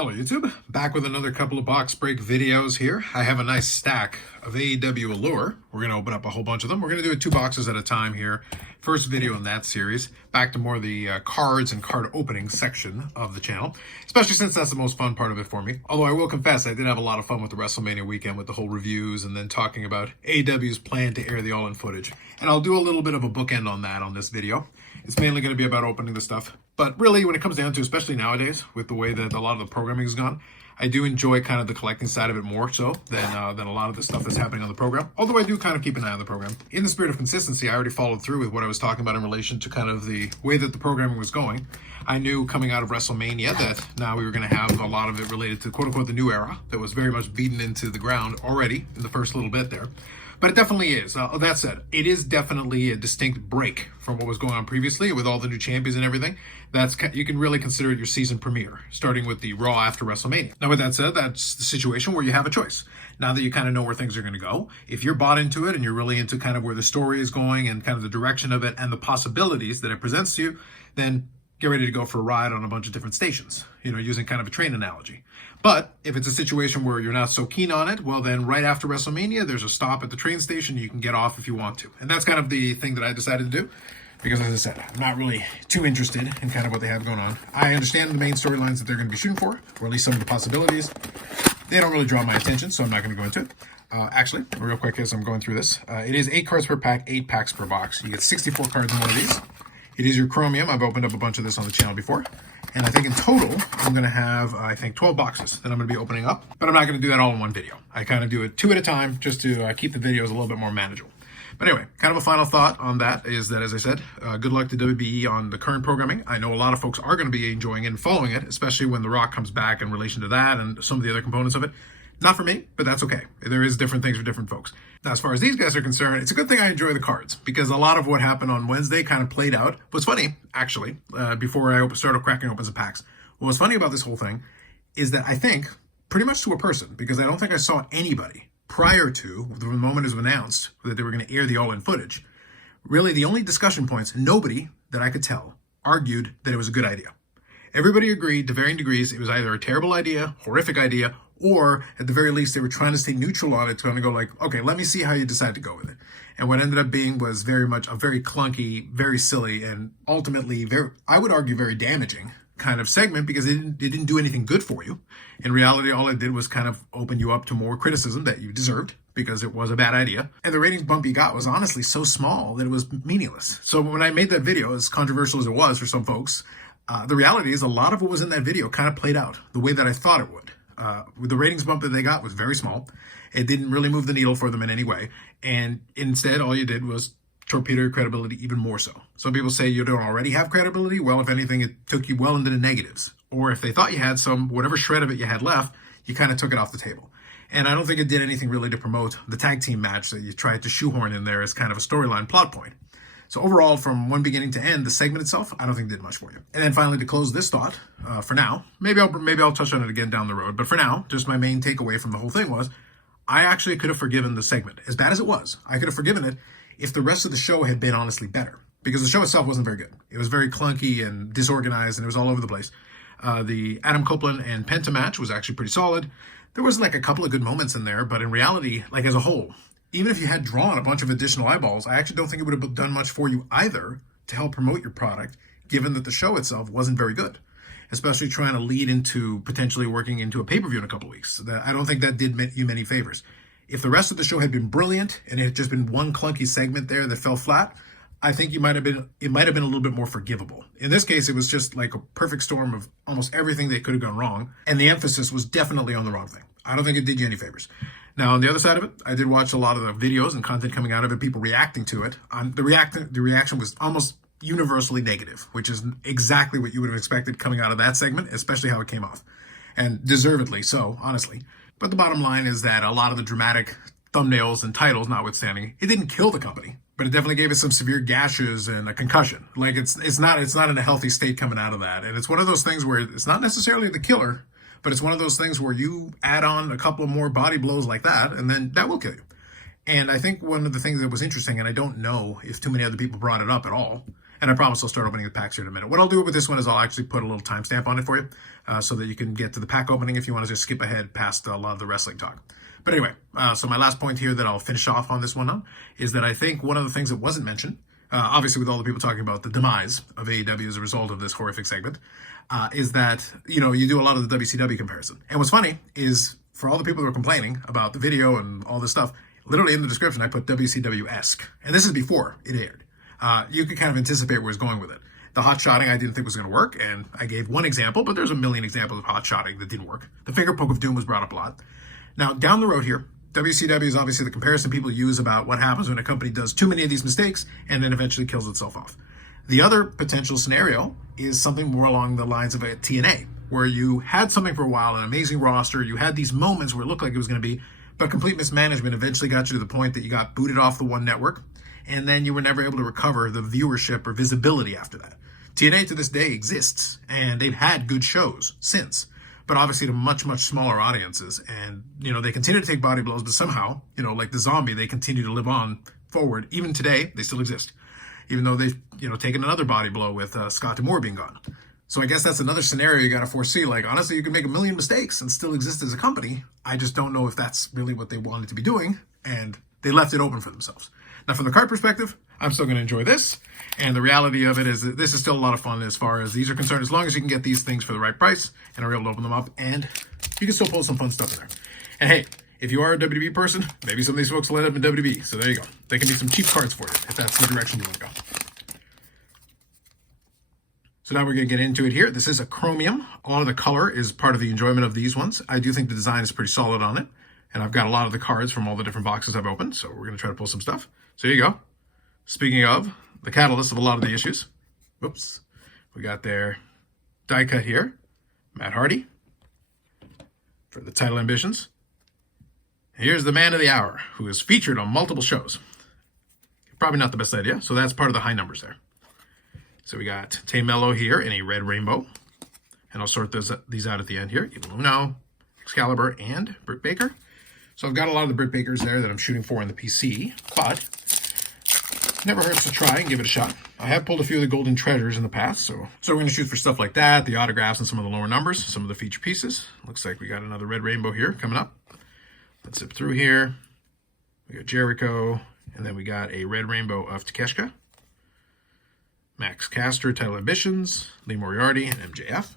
Hello YouTube, back with another couple of box break videos here. I have a nice stack of AEW Allure. We're going to open up a whole bunch of them. We're going to do it 2 boxes at a time here. First video in that series. Back to more of the cards and card opening section of the channel, especially since that's the most fun part of it for me. Although I will confess, I did have a lot of fun with the WrestleMania weekend with the whole reviews and then talking about AEW's plan to air the All-In footage. And I'll do a little bit of a bookend on that on this video. It's mainly going to be about opening the stuff. But really, when it comes down to, especially nowadays, with the way that a lot of the programming has gone, I do enjoy kind of the collecting side of it more so than a lot of the stuff that's happening on the program. Although I do kind of keep an eye on the program. In the spirit of consistency, I already followed through with what I was talking about in relation to kind of the way that the programming was going. I knew coming out of WrestleMania that now we were going to have a lot of it related to quote-unquote the new era that was very much beaten into the ground already in the first little bit there. But it definitely is. That said, it is definitely a distinct break from what was going on previously with all the new champions and everything. You can really consider it your season premiere, starting with the Raw after WrestleMania. Now, with that said, that's the situation where you have a choice. Now that you kind of know where things are going to go, if you're bought into it and you're really into kind of where the story is going and kind of the direction of it and the possibilities that it presents to you, then get ready to go for a ride on a bunch of different stations, using kind of a train analogy. But if it's a situation where you're not so keen on it, well, then right after WrestleMania, there's a stop at the train station. You can get off if you want to. And that's kind of the thing that I decided to do. Because as I said, I'm not really too interested in kind of what they have going on. I understand the main storylines that they're going to be shooting for, or at least some of the possibilities. They don't really draw my attention, so I'm not going to go into it. Actually, real quick as I'm going through this, it is 8 cards per pack, 8 packs per box. You get 64 cards in one of these. It is your Chromium. I've opened up a bunch of this on the channel before. And I think in total, I'm going to have, 12 boxes that I'm going to be opening up. But I'm not going to do that all in one video. I kind of do it 2 at a time just to keep the videos a little bit more manageable. But anyway, kind of a final thought on that is that, as I said, good luck to WBE on the current programming. I know a lot of folks are going to be enjoying it and following it, especially when The Rock comes back in relation to that and some of the other components of it. Not for me, but that's okay. There is different things for different folks. Now, as far as these guys are concerned, it's a good thing I enjoy the cards because a lot of what happened on Wednesday kind of played out. What's funny, actually, before I started cracking open some packs, what was funny about this whole thing is that I think, pretty much to a person, because I don't think I saw anybody prior to the moment it was announced that they were going to air the All-In footage, really the only discussion points, nobody that I could tell argued that it was a good idea. Everybody agreed to varying degrees it was either a terrible idea, horrific idea, or at the very least they were trying to stay neutral on it to kind of go like, okay, let me see how you decide to go with it. And what ended up being was very much a very clunky, very silly, and ultimately I would argue very damaging kind of segment because it didn't do anything good for you. In reality, all it did was kind of open you up to more criticism that you deserved because it was a bad idea. And the ratings bump you got was honestly so small that it was meaningless. So when I made that video, as controversial as it was for some folks, the reality is a lot of what was in that video kind of played out the way that I thought it would. The ratings bump that they got was very small. It didn't really move the needle for them in any way. And instead, all you did was torpedo your credibility even more so. Some people say you don't already have credibility. Well, if anything, it took you well into the negatives. Or if they thought you had some, whatever shred of it you had left, you kind of took it off the table. And I don't think it did anything really to promote the tag team match that you tried to shoehorn in there as kind of a storyline plot point. So overall, from one beginning to end, the segment itself, I don't think did much for you. And then finally, to close this thought, for now, maybe I'll touch on it again down the road. But for now, just my main takeaway from the whole thing was, I actually could have forgiven the segment. As bad as it was, I could have forgiven it if the rest of the show had been honestly better. Because the show itself wasn't very good. It was very clunky and disorganized, and it was all over the place. The Adam Copeland and Penta match was actually pretty solid. There was like a couple of good moments in there, but in reality, like as a whole, even if you had drawn a bunch of additional eyeballs, I actually don't think it would have done much for you either to help promote your product, given that the show itself wasn't very good, especially trying to lead into potentially working into a pay-per-view in a couple of weeks. I don't think that did you many favors. If the rest of the show had been brilliant and it had just been one clunky segment there that fell flat, I think it might have been a little bit more forgivable. In this case, it was just like a perfect storm of almost everything that could have gone wrong, and the emphasis was definitely on the wrong thing. I don't think it did you any favors. Now, on the other side of it, I did watch a lot of the videos and content coming out of it, people reacting to it. The reaction was almost universally negative, which is exactly what you would have expected coming out of that segment, especially how it came off. And deservedly so, honestly. But the bottom line is that a lot of the dramatic thumbnails and titles notwithstanding, it didn't kill the company, but it definitely gave it some severe gashes and a concussion. Like it's not in a healthy state coming out of that. And it's one of those things where it's not necessarily the killer, but it's one of those things where you add on a couple of more body blows like that, and then that will kill you. And I think one of the things that was interesting, and I don't know if too many other people brought it up at all, And I promise I'll start opening the packs here in a minute. What I'll do with this one is I'll actually put a little timestamp on it for you so that you can get to the pack opening if you want to just skip ahead past a lot of the wrestling talk. But anyway, so my last point here that I'll finish off on this one on is that I think one of the things that wasn't mentioned, obviously with all the people talking about the demise of AEW as a result of this horrific segment, is that, you know, you do a lot of the WCW comparison. And what's funny is for all the people who are complaining about the video and all this stuff, literally in the description I put WCW-esque. And this is before it aired. You could kind of anticipate where it's going with it. The hot shotting I didn't think was going to work, and I gave one example, but there's a million examples of hot shotting that didn't work. The finger poke of doom was brought up a lot. Now, down the road here, WCW is obviously the comparison people use about what happens when a company does too many of these mistakes and then eventually kills itself off. The other potential scenario is something more along the lines of a TNA, where you had something for a while, an amazing roster, you had these moments where it looked like it was going to be, but complete mismanagement eventually got you to the point that you got booted off the one network, and then you were never able to recover the viewership or visibility after that. TNA to this day exists, and they've had good shows since, but obviously to much, much smaller audiences. And, you know, they continue to take body blows, but somehow, you know, like the zombie, they continue to live on forward. Even today, they still exist, even though they've, you know, taken another body blow with Scott D'Amore being gone. So I guess that's another scenario you got to foresee. Like, honestly, you can make a million mistakes and still exist as a company. I just don't know if that's really what they wanted to be doing, and they left it open for themselves. Now, from the card perspective, I'm still going to enjoy this. And the reality of it is that this is still a lot of fun as far as these are concerned, as long as you can get these things for the right price and are able to open them up, and you can still pull some fun stuff in there. And hey, if you are a WWE person, maybe some of these folks will end up in WWE. So there you go. They can be some cheap cards for you if that's the direction you want to go. So now we're going to get into it here. This is a chromium. A lot of the color is part of the enjoyment of these ones. I do think the design is pretty solid on it. And I've got a lot of the cards from all the different boxes I've opened. So we're going to try to pull some stuff. So here you go. Speaking of the catalyst of a lot of the issues. Whoops. We got their die cut here. Matt Hardy for the title ambitions. Here's the man of the hour, who is featured on multiple shows. Probably not the best idea. So that's part of the high numbers there. So we got Tay Mello here in a red rainbow. And I'll sort these out at the end here. Evil Uno, Excalibur, and Britt Baker. So I've got a lot of the Britt Bakers there that I'm shooting for in the PC, but never hurts to try and give it a shot. I have pulled a few of the golden treasures in the past, so we're going to shoot for stuff like that, the autographs and some of the lower numbers, some of the feature pieces. Looks like we got another red rainbow here coming up. Let's zip through here. We got Jericho, and then we got a red rainbow of Takeshita, Max Caster, Title Ambitions, Lee Moriarty, and MJF.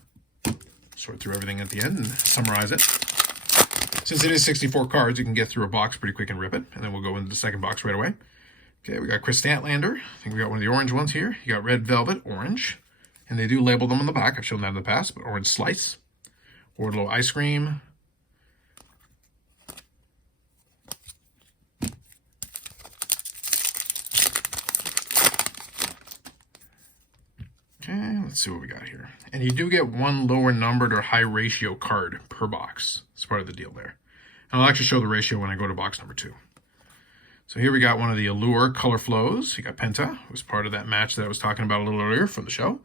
Sort through everything at the end and summarize it. Since it is 64 cards, you can get through a box pretty quick and rip it, and then we'll go into the second box right away. Okay, we got Chris Statlander. I think we got one of the orange ones here. You got Red Velvet, orange. And they do label them on the back. I've shown that in the past, but Orange Slice. Wardlow Ice Cream. Okay, let's see what we got here. And you do get one lower numbered or high ratio card per box. It's part of the deal there. And I'll actually show the ratio when I go to box number 2. So here we got one of the Allure color flows. You got Penta, who was part of that match that I was talking about a little earlier from the show.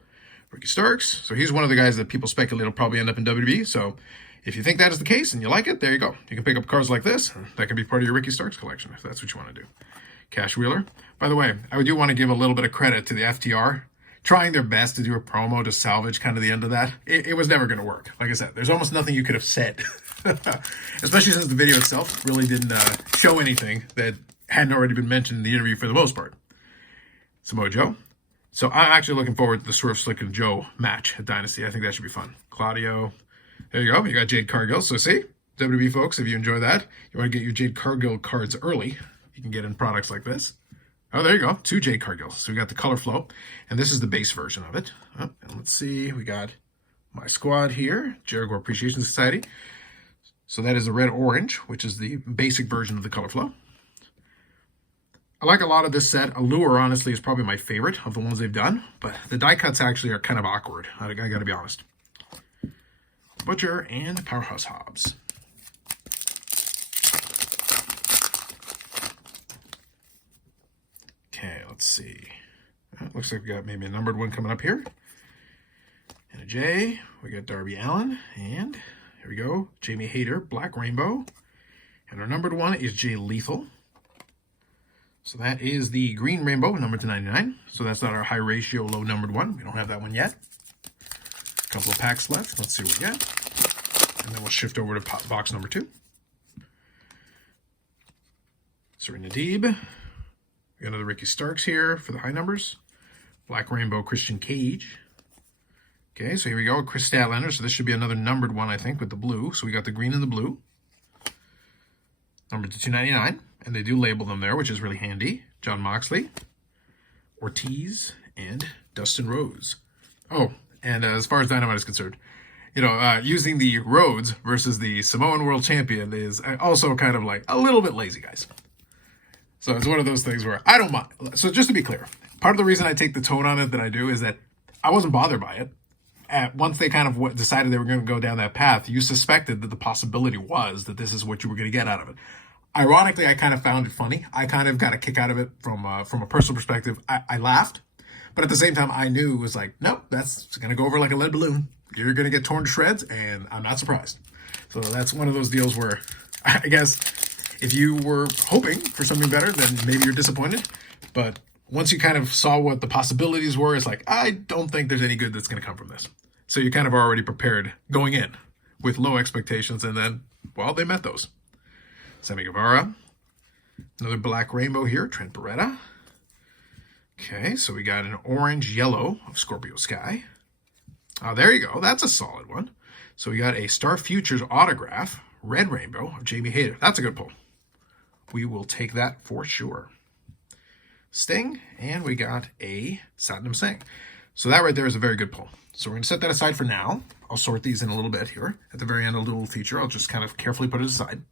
Ricky Starks. So he's one of the guys that people speculate will probably end up in WWE. So if you think that is the case and you like it, there you go. You can pick up cards like this. That can be part of your Ricky Starks collection if that's what you want to do. Cash Wheeler. By the way, I do want to give a little bit of credit to the FTR. Trying their best to do a promo to salvage kind of the end of that. It was never going to work. Like I said, there's almost nothing you could have said. Especially since the video itself really didn't show anything that hadn't already been mentioned in the interview for the most part. Samoa Joe. So I'm actually looking forward to the Swerve Slick and Joe match at Dynasty. I think that should be fun. Claudio. There you go. You got Jade Cargill. So see, WWE folks, if you enjoy that, you want to get your Jade Cargill cards early, you can get in products like this. Oh, there you go. 2 Jade Cargill. So we got the color flow, and this is the base version of it. Oh, and let's see. We got my squad here, Jericho Appreciation Society. So that is the red-orange, which is the basic version of the color flow. I like a lot of this set. Allure, honestly, is probably my favorite of the ones they've done, but the die cuts actually are kind of awkward. I got to be honest. Butcher and Powerhouse Hobbs. Okay, let's see. Looks like we got maybe a numbered one coming up here. And a J. We got Darby Allin. And here we go. Jamie Hayter, Black Rainbow. And our numbered one is Jay Lethal. So that is the green rainbow, numbered to 99. So that's not our high ratio, low numbered one. We don't have that one yet. A couple of packs left. Let's see what we get. And then we'll shift over to box number 2. Serena Deeb. We got another Ricky Starks here for the high numbers. Black rainbow, Christian Cage. Okay, so here we go, Chris Statlander. So this should be another numbered one, I think, with the blue. So we got the green and the blue. Numbered to 299. And they do label them there, which is really handy. John Moxley, Ortiz, and Dustin Rhodes. Oh, and as far as Dynamite is concerned, using the Rhodes versus the Samoan World Champion is also kind of like a little bit lazy, guys. So it's one of those things where I don't mind. So just to be clear, part of the reason I take the tone on it that I do is that I wasn't bothered by it. Once they kind of decided they were going to go down that path, you suspected that the possibility was that this is what you were going to get out of it. Ironically, I kind of found it funny. I kind of got a kick out of it from a personal perspective. I laughed, but at the same time, I knew it was like, nope, that's going to go over like a lead balloon. You're going to get torn to shreds, and I'm not surprised. So that's one of those deals where I guess if you were hoping for something better, then maybe you're disappointed. But once you kind of saw what the possibilities were, it's like, I don't think there's any good that's going to come from this. So you kind of already prepared going in with low expectations, and then, well, they met those. Sammy Guevara. Another black rainbow here, Trent Beretta. Okay, so we got an orange-yellow of Scorpio Sky. Oh, there you go. That's a solid one. So we got a Star Futures autograph, red rainbow of Jamie Hayter. That's a good pull. We will take that for sure. Sting, and we got a Satnam Singh. So that right there is a very good pull. So we're going to set that aside for now. I'll sort these in a little bit here. At the very end of the little feature, I'll just kind of carefully put it aside.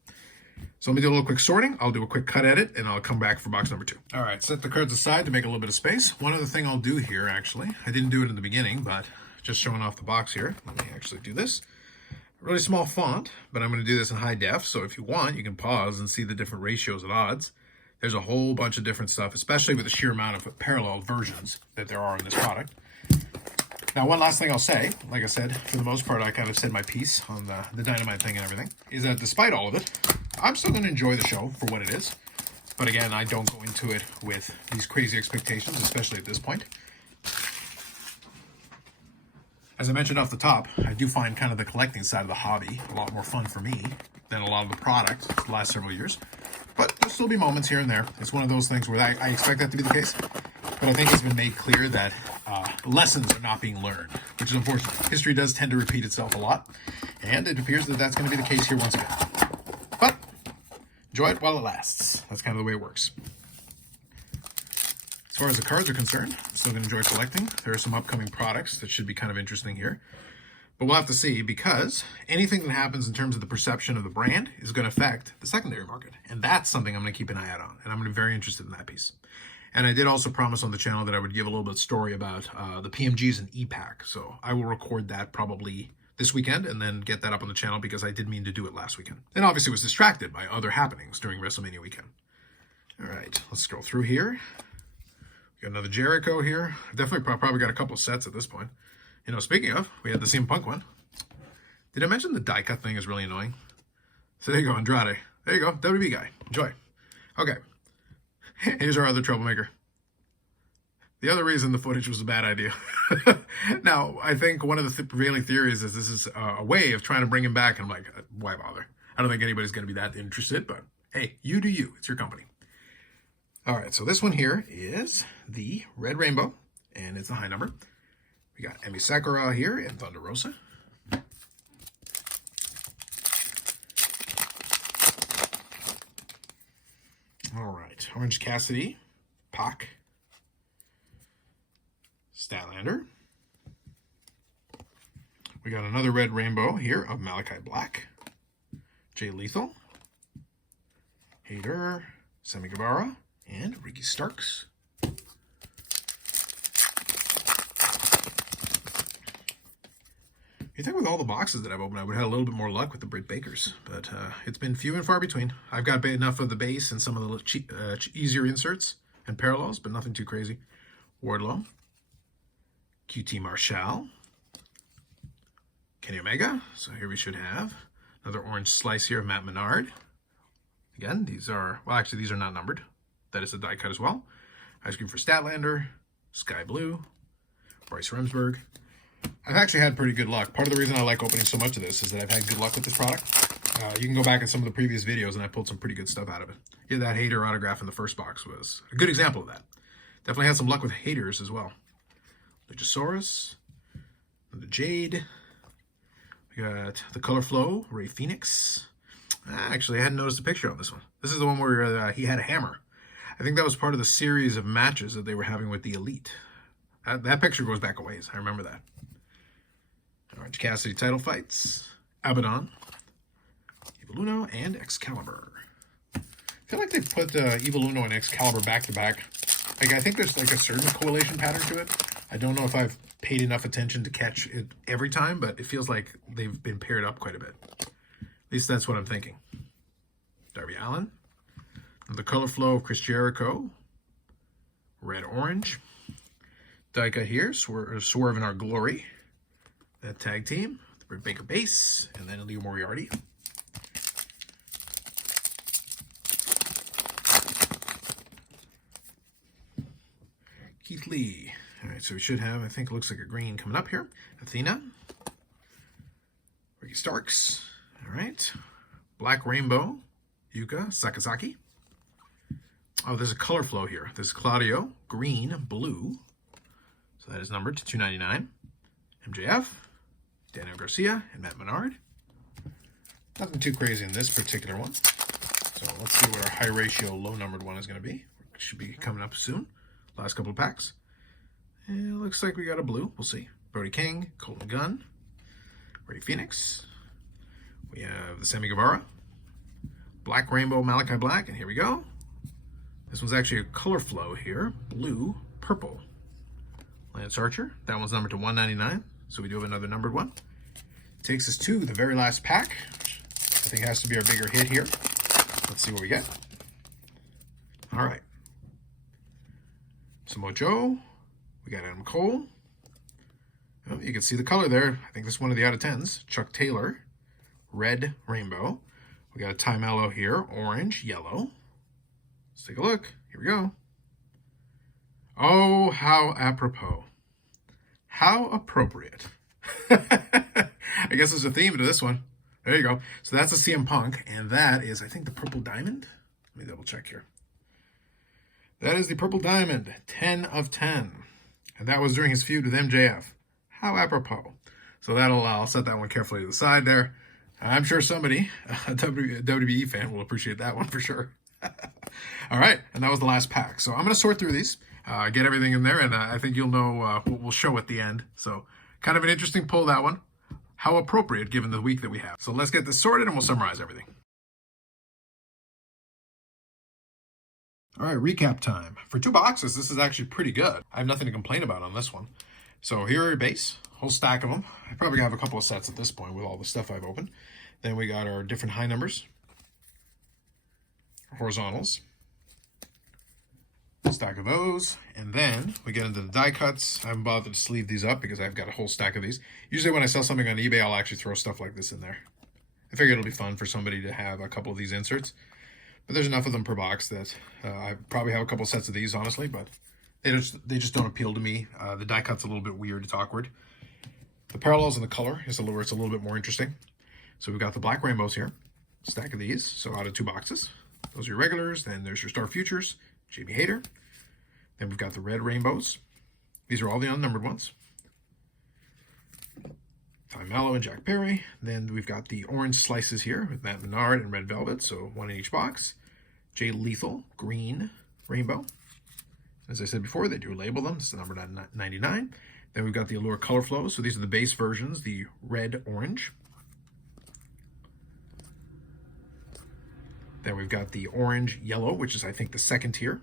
So let me do a little quick sorting. I'll do a quick cut edit, and I'll come back for box number 2. All right, set the cards aside to make a little bit of space. One other thing I'll do here, actually, I didn't do it in the beginning, but just showing off the box here. Let me actually do this. Really small font, but I'm going to do this in high def, so if you want, you can pause and see the different ratios and odds. There's a whole bunch of different stuff, especially with the sheer amount of parallel versions that there are in this product. Now, one last thing I'll say, like I said, for the most part, I kind of said my piece on the Dynamite thing and everything, is that despite all of it, I'm still going to enjoy the show for what it is. But again, I don't go into it with these crazy expectations, especially at this point. As I mentioned off the top, I do find kind of the collecting side of the hobby a lot more fun for me than a lot of the products the last several years. But there'll still be moments here and there. It's one of those things where I expect that to be the case. But I think it's been made clear that lessons are not being learned, which is unfortunate. History does tend to repeat itself a lot, and it appears that that's going to be the case here once again. But enjoy it while it lasts. That's kind of the way it works. As far as the cards are concerned, I'm still going to enjoy collecting. There are some upcoming products that should be kind of interesting here. But we'll have to see, because anything that happens in terms of the perception of the brand is going to affect the secondary market. And that's something I'm going to keep an eye out on. And I'm going to be very interested in that piece. And I did also promise on the channel that I would give a little bit of story about the PMGs and EPAC. So I will record that probably this weekend and then get that up on the channel, because I did mean to do it last weekend. And obviously was distracted by other happenings during WrestleMania weekend. All right, let's scroll through here. We got another Jericho here. Definitely probably got a couple sets at this point. You know, speaking of, we had the CM Punk one. Did I mention the die cut thing is really annoying? So there you go, Andrade. There you go, WB guy. Enjoy. Okay. Here's our other troublemaker. The other reason the footage was a bad idea. Now, I think one of the prevailing theories is this is a way of trying to bring him back. And I'm like, why bother? I don't think anybody's going to be that interested, but hey, you do you. It's your company. All right, so this one here is the Red Rainbow, and it's the high number. We got Emi Sakura here and Thunder Rosa. All right, Orange Cassidy, Pac, Statlander. We got another red rainbow here of Malachi Black, Jay Lethal, Hayter, Sammy Guevara, and Ricky Starks. You think with all the boxes that I've opened, I would have had a little bit more luck with the Britt Bakers, but it's been few and far between. I've got enough of the base and some of the easier inserts and parallels, but nothing too crazy. Wardlow, QT Marshall, Kenny Omega. So here we should have another orange slice here of Matt Menard. Again, these are, well, actually, these are not numbered. That is a die cut as well. Ice Cream for Statlander, Sky Blue, Bryce Remsburg. I've actually had pretty good luck. Part of the reason I like opening so much of this is that I've had good luck with this product. You can go back in some of the previous videos and I pulled some pretty good stuff out of it. Yeah, that Hater autograph in the first box was a good example of that. Definitely had some luck with haters as well. Luchasaurus, the Jade. We got the Color Flow, Ray Phoenix. Actually, I hadn't noticed a picture on this one. This is the one where he had a hammer. I think that was part of the series of matches that they were having with the Elite. That picture goes back a ways. I remember that. Orange Cassidy title fights. Abaddon, Evil Uno, and Excalibur. I feel like they put Evil Uno and Excalibur back to back. Like, I think there's like a certain correlation pattern to it. I don't know if I've paid enough attention to catch it every time, but it feels like they've been paired up quite a bit. At least that's what I'm thinking. Darby Allin. The Color Flow of Chris Jericho. Red Orange. Die cut here, Swerve in Our Glory. That tag team. The Britt Baker base. And then Leo Moriarty. Keith Lee. All right, so we should have, I think it looks like a green coming up here. Athena. Ricky Starks. All right. Black Rainbow. Yuka Sakazaki. Oh, there's a color flow here. There's Claudio, green, blue. So that is numbered to 299. MJF, Daniel Garcia, and Matt Menard. Nothing too crazy in this particular one. So let's see what our high ratio, low numbered one is going to be. It should be coming up soon. Last couple of packs. And it looks like we got a blue. We'll see. Brody King, Colton Gunn, Ray Phoenix. We have the Sammy Guevara. Black Rainbow, Malachi Black, and here we go. This one's actually a color flow here. Blue, purple. Lance Archer. That one's numbered to 199. So we do have another numbered one. Takes us to the very last pack, which I think has to be our bigger hit here. Let's see what we get. All right. Samoa Joe. We got Adam Cole. Oh, you can see the color there. I think this is one of the out of 10s. Chuck Taylor. Red Rainbow. We got a Ty Mello here. Orange, yellow. Let's take a look. Here we go. Oh, how apropos. How appropriate. I guess there's a theme to this one. There you go. So that's a CM Punk, and that is, I think, the Purple Diamond. Let me double check here. That is the Purple Diamond, 10 of 10. And that was during his feud with MJF. How apropos. So I'll set that one carefully to the side there. I'm sure somebody, a WWE fan, will appreciate that one for sure. All right, and that was the last pack. So I'm going to sort through these, get everything in there, and I think you'll know what we'll show at the end. So kind of an interesting pull, that one. How appropriate given the week that we have. So let's get this sorted and we'll summarize everything. All right, recap time. For 2 boxes, this is actually pretty good. I have nothing to complain about on this one. So here are your base, whole stack of them. I probably have a couple of sets at this point with all the stuff I've opened. Then we got our different high numbers, horizontals, stack of those, and then we get into the die cuts. I haven't bothered to sleeve these up because I've got a whole stack of these. Usually when I sell something on eBay, I'll actually throw stuff like this in there. I figure it'll be fun for somebody to have a couple of these inserts. But there's enough of them per box that I probably have a couple sets of these, honestly, but they just don't appeal to me. The die cut's a little bit weird. It's awkward. The parallels and the color is it's a little bit more interesting. So we've got the black rainbows here. Stack of these. So out of 2 boxes. Those are your regulars. Then there's your Star Futures. Jamie Hayter. Then we've got the red rainbows. These are all the unnumbered ones. Ty Mello and Jack Perry. Then we've got the orange slices here with Matt Menard and Red Velvet, so 1 in each box. Jay Lethal, green rainbow. As I said before, they do label them. This is numbered at 99. Then we've got the Allure Color Flow. So these are the base versions, the red, orange. Then we've got the orange, yellow, which is, I think, the second tier.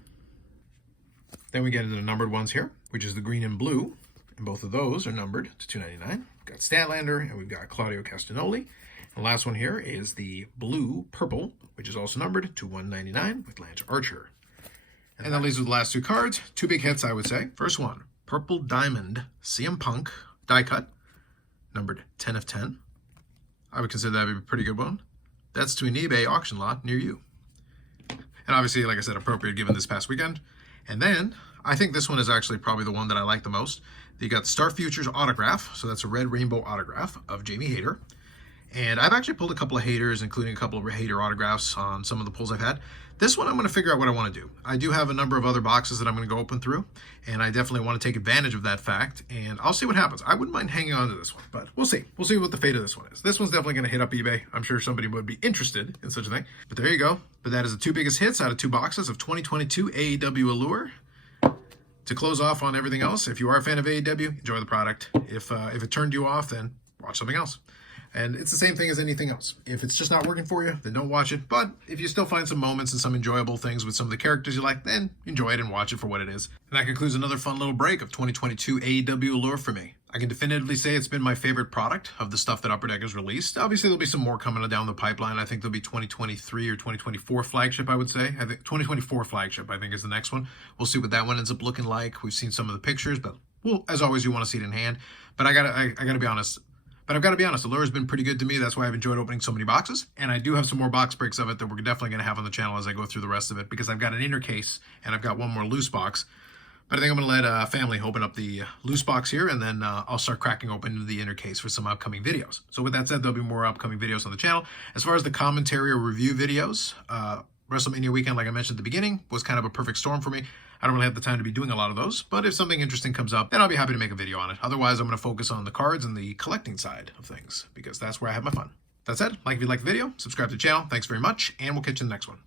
Then we get into the numbered ones here, which is the green and blue. And both of those are numbered to 299. We've got Statlander and we've got Claudio Castagnoli. And the last one here is the blue purple, which is also numbered to 199 with Lance Archer. And that leaves with the last 2 cards. 2 big hits, I would say. First one, Purple Diamond CM Punk die cut, numbered 10 of 10. I would consider that a pretty good one. That's to an eBay auction lot near you. And obviously, like I said, appropriate given this past weekend. And then I think this one is actually probably the one that I like the most. You got Star Futures autograph. So that's a red rainbow autograph of Jamie Hayter. And I've actually pulled a couple of haters, including a couple of hater autographs on some of the pulls I've had. This one, I'm going to figure out what I want to do. I do have a number of other boxes that I'm going to go open through, and I definitely want to take advantage of that fact, and I'll see what happens. I wouldn't mind hanging on to this one, but we'll see. We'll see what the fate of this one is. This one's definitely going to hit up eBay. I'm sure somebody would be interested in such a thing. But there you go. But that is the two biggest hits out of two boxes of 2022 AEW Allure. To close off on everything else, if you are a fan of AEW, enjoy the product. If it turned you off, then watch something else. And it's the same thing as anything else. If it's just not working for you, then don't watch it. But if you still find some moments and some enjoyable things with some of the characters you like, then enjoy it and watch it for what it is. And that concludes another fun little break of 2022 AEW Allure for me. I can definitively say it's been my favorite product of the stuff that Upper Deck has released. Obviously, there'll be some more coming down the pipeline. I think there'll be 2023 or 2024 flagship, I would say. I think 2024 flagship, I think, is the next one. We'll see what that one ends up looking like. We've seen some of the pictures, but well, as always, you want to see it in hand. But I gotta be honest. But I've got to be honest, Allure has been pretty good to me. That's why I've enjoyed opening so many boxes. And I do have some more box breaks of it that we're definitely going to have on the channel as I go through the rest of it, because I've got an inner case and I've got one more loose box. But I think I'm going to let family open up the loose box here, and then I'll start cracking open the inner case for some upcoming videos. So with that said, there'll be more upcoming videos on the channel. As far as the commentary or review videos, WrestleMania weekend, like I mentioned at the beginning, was kind of a perfect storm for me. I don't really have the time to be doing a lot of those, but if something interesting comes up, then I'll be happy to make a video on it. Otherwise, I'm going to focus on the cards and the collecting side of things, because that's where I have my fun. That said, like if you like the video, subscribe to the channel. Thanks very much, and we'll catch you in the next one.